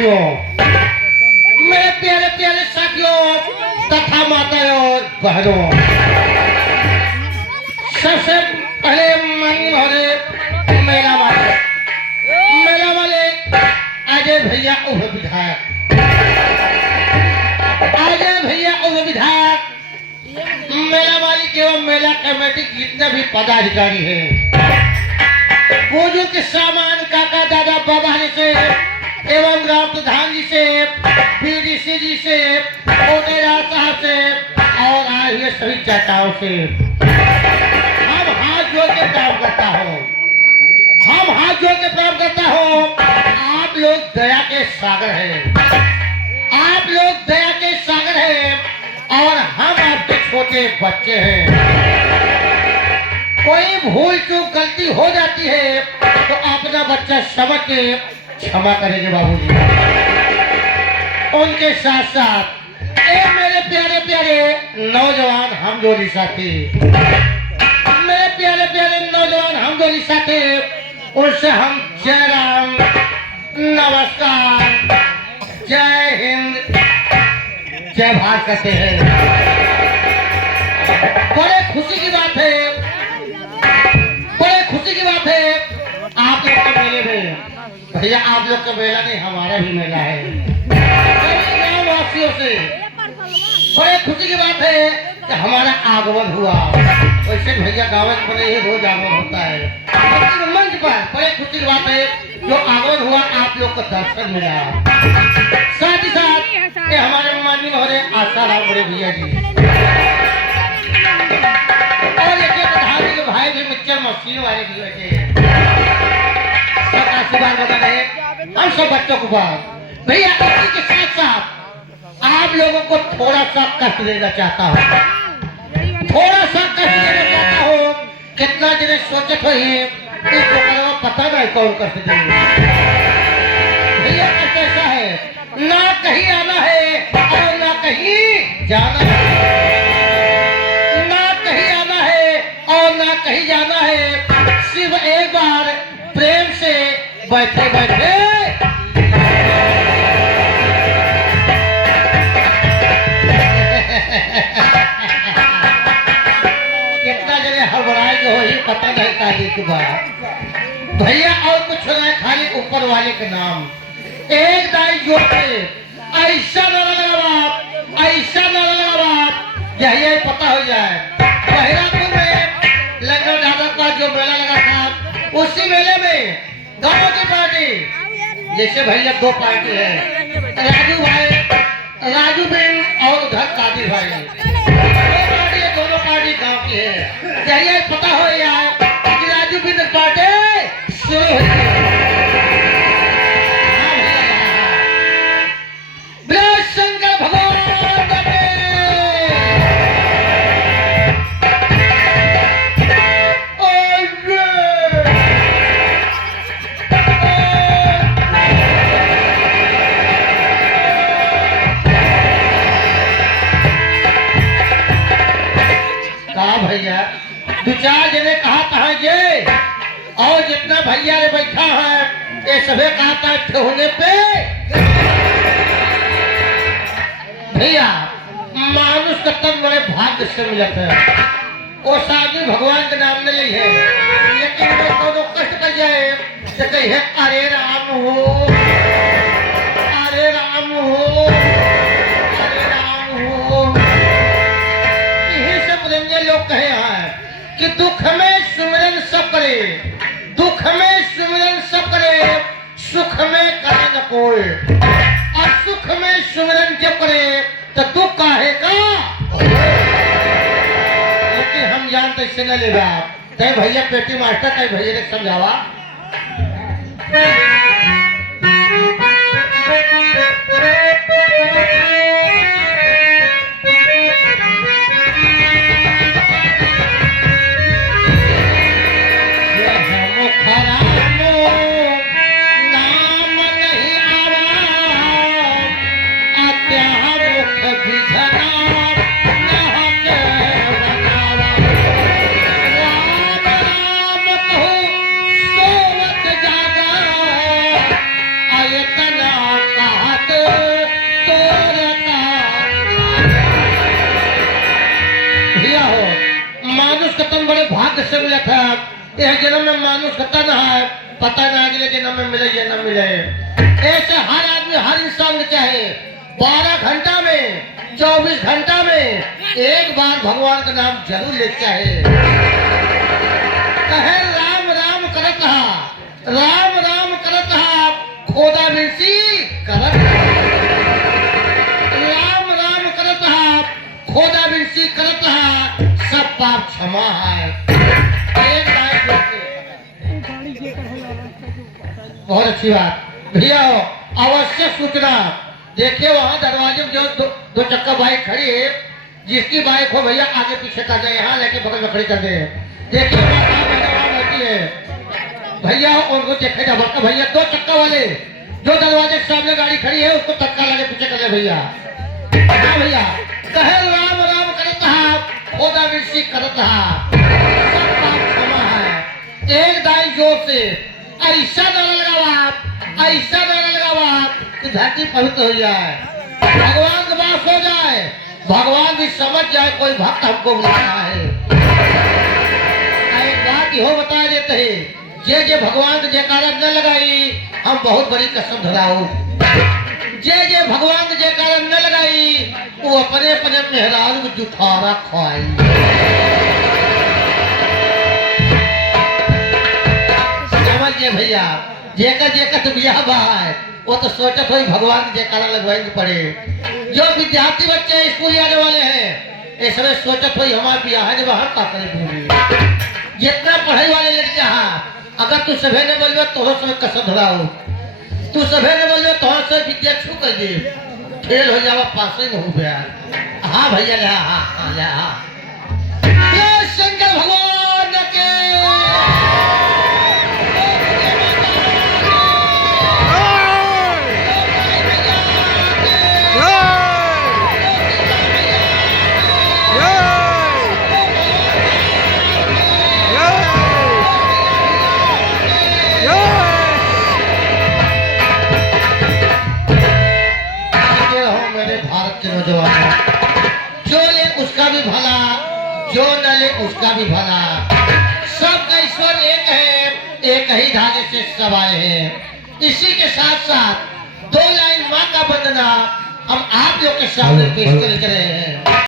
साथियों, मेरे प्यारे प्यारे साथियों तथा माताओं और बहनों, सबसे पहले माननीय महोदय मेला वाले अजय भैया उप विधायक, अजय भैया उप विधायक, मेला मालिक एवं मेला कमेटी जितने भी पदाधिकारी हैं, बुजुर्ग सामान काका दादा बाबा से एवं ग्राम प्रधान जी से, बीडीसी जी से, ओनेरा साहब से और आए हुए सभी चाचाओं से हम हाथ जोड़ के प्रणाम करता हूँ। हम हाथ जोड़ के प्रणाम करता हूँ। आप लोग दया के सागर हैं, आप लोग दया के सागर हैं और हम आपके छोटे बच्चे हैं। कोई भूल चूक गलती हो जाती है तो अपना बच्चा समझ के क्षमा करेंगे बाबूजी। उनके साथ साथ मेरे प्यारे प्यारे नौजवान हमजोली साथी, मेरे प्यारे प्यारे नौजवान हमजोली साथी, उनसे हम जय राम, नमस्कार, जय हिंद, जय भारत कहते हैं। बड़े खुशी की बात है, बड़े खुशी की बात है, आप लोग के मेले में, भैया आप लोग का मेला नहीं हमारा भी मेला है। वासियों से बड़े खुशी की बात है कि हमारा आगमन हुआ। वैसे भैया गाँव में ही रोज आगमन होता है, मंच पर बड़े खुशी की बात है जो आगमन हुआ, आप लोग को दर्शन मिला। साथ ही साथ ये हमारे माननीय महोदय आसाराम बड़े भैया जी और एक प्रधान जी के भाई भी मिक्सचर मशीन वाले भी बैठे हैं। सब आशीर्वाद बता रहे हम सब बच्चों को बात। भैया इसी के साथ साथ आप लोगों को थोड़ा सा कष्ट देना चाहता हूँ, थोड़ा सा कष्ट देना चाहता हूँ। कितना जिन्हें सोचत हो पता नहीं कौन कष्ट देंगे। भैया कष्ट ऐसा है, ना कहीं आना है और ना कहीं जाना है, ना कहीं आना है और ना कहीं जाना है। सिर्फ एक बार प्रेम से बैठे बैठे कितना जने हड़बड़ाए हो ही पता नहीं काली की बात। भैया और कुछ नहीं, खाली ऊपर वाले के नाम एक दाई जोड़ के ऐसा न लगा बाप, ऐसा न लगा बाप, यही पता हो जाए। बहिरापुर में लंगर दादा का जो मेला लगा था, उसी मेले में गांव की पार्टी, जैसे भैया दो पार्टी है, राजू भाई, राजू बहन और उधर कादिर भाई, दोनों पार्टी गांव की है। यही पता हो यार कि राजू बहन पार्टी शुरू होती है। भैया दो चार जने कहा था ये और जितना भैया रे बैठा है ये सभी कहा था ठेहुने पे। भैया मानुष का तन बड़े भाग्य से मिलता है, वो साधु भगवान के नाम में ली है, लेकिन वो दोनों कष्ट कर जाए तो कही है अरे राम हो, अरे राम हो, अरे राम हो। लोग कहे हैं कि दुख में सुमिरन सब करे, दुख में सुमिरन सब करे, सुख में करे न कोई, और सुख में सुमिरन जब करे तो दुख काहे का। लेकिन हम जानते इससे न लेगा तय भैया पेटी मास्टर तय भैया ने समझावा। भैया हो मानुष का तन बड़े भाग्य से मिला था। यह जन्म में मानुष का तन है, पता ना अगले जन्म में मिले या न मिले। ऐसे हर आदमी हर इंसान को चाहे 12 घंटा में 24 घंटा में एक बार भगवान का नाम जरूर ले चाहे। कहे राम राम करत हा, राम राम करत हा, खोदा बिरसी करत हा। राम राम करत हा, खोदा बिरसी करत हा, सब पाप क्षमा है। एक बहुत अच्छी बात भैया हो, अवश्य सूचना। देखिए वहाँ दरवाजे में जो दो चक्का बाइक खड़ी है, जिसकी बाइक हो भैया आगे पीछे कर दे, यहाँ लेके बगल में खड़ी कर दे। देखिए वहाँ बैठी है भैया, उनको देखे जा बड़का भैया 2 चक्का वाले जो दरवाजे के सामने गाड़ी खड़ी है उसको धक्का लगे पीछे कर ले भैया। हाँ भैया, कहे राम राम करत हा, खोदा बिरसी करत हा, सब पाप क्षमा है। एक दाई जोर से ऐसा नारा लगावा आप, ऐसा नारा लगावा आप कि धरती पवित्र हो जाए, भगवान का वास हो जाए, भगवान भी समझ जाए कोई भक्त हमको मिल रहा है। एक बात हो बता देते हैं, जे भगवान के जयकारा न लगाई हम बहुत बड़ी कसम धराऊ। जे भगवान के जयकारा न लगाई वो अपने अपने मेहरारू को जुठारा खाई। समझिए भैया, जेकर तो ब्याह बा है वो तो सोचत हो भगवान के जयकारा लगवाई पड़े। जो विद्यार्थी बच्चे स्कूल आने वाले हैं इस समय सोचत हो हमारा ब्याह है बाहर का करे। जितना पढ़ाई वाले लड़के अगर तू सभे ने बोलियो तो समय कसम धराओ, तू सभे ने बोलियो तो से विद्या छू कर दे, फेल हो जावा पास ही न हो गया। हाँ भैया ले हाँ ले हाँ। ये शंकर भगवान के जो ले उसका भी भला, जो न ले उसका भी भला, सबका ईश्वर एक है, एक ही धागे से सब आए हैं। इसी के साथ साथ 2 लाइन माँ का वंदना हम आप लोग के सामने पेश कर रहे हैं।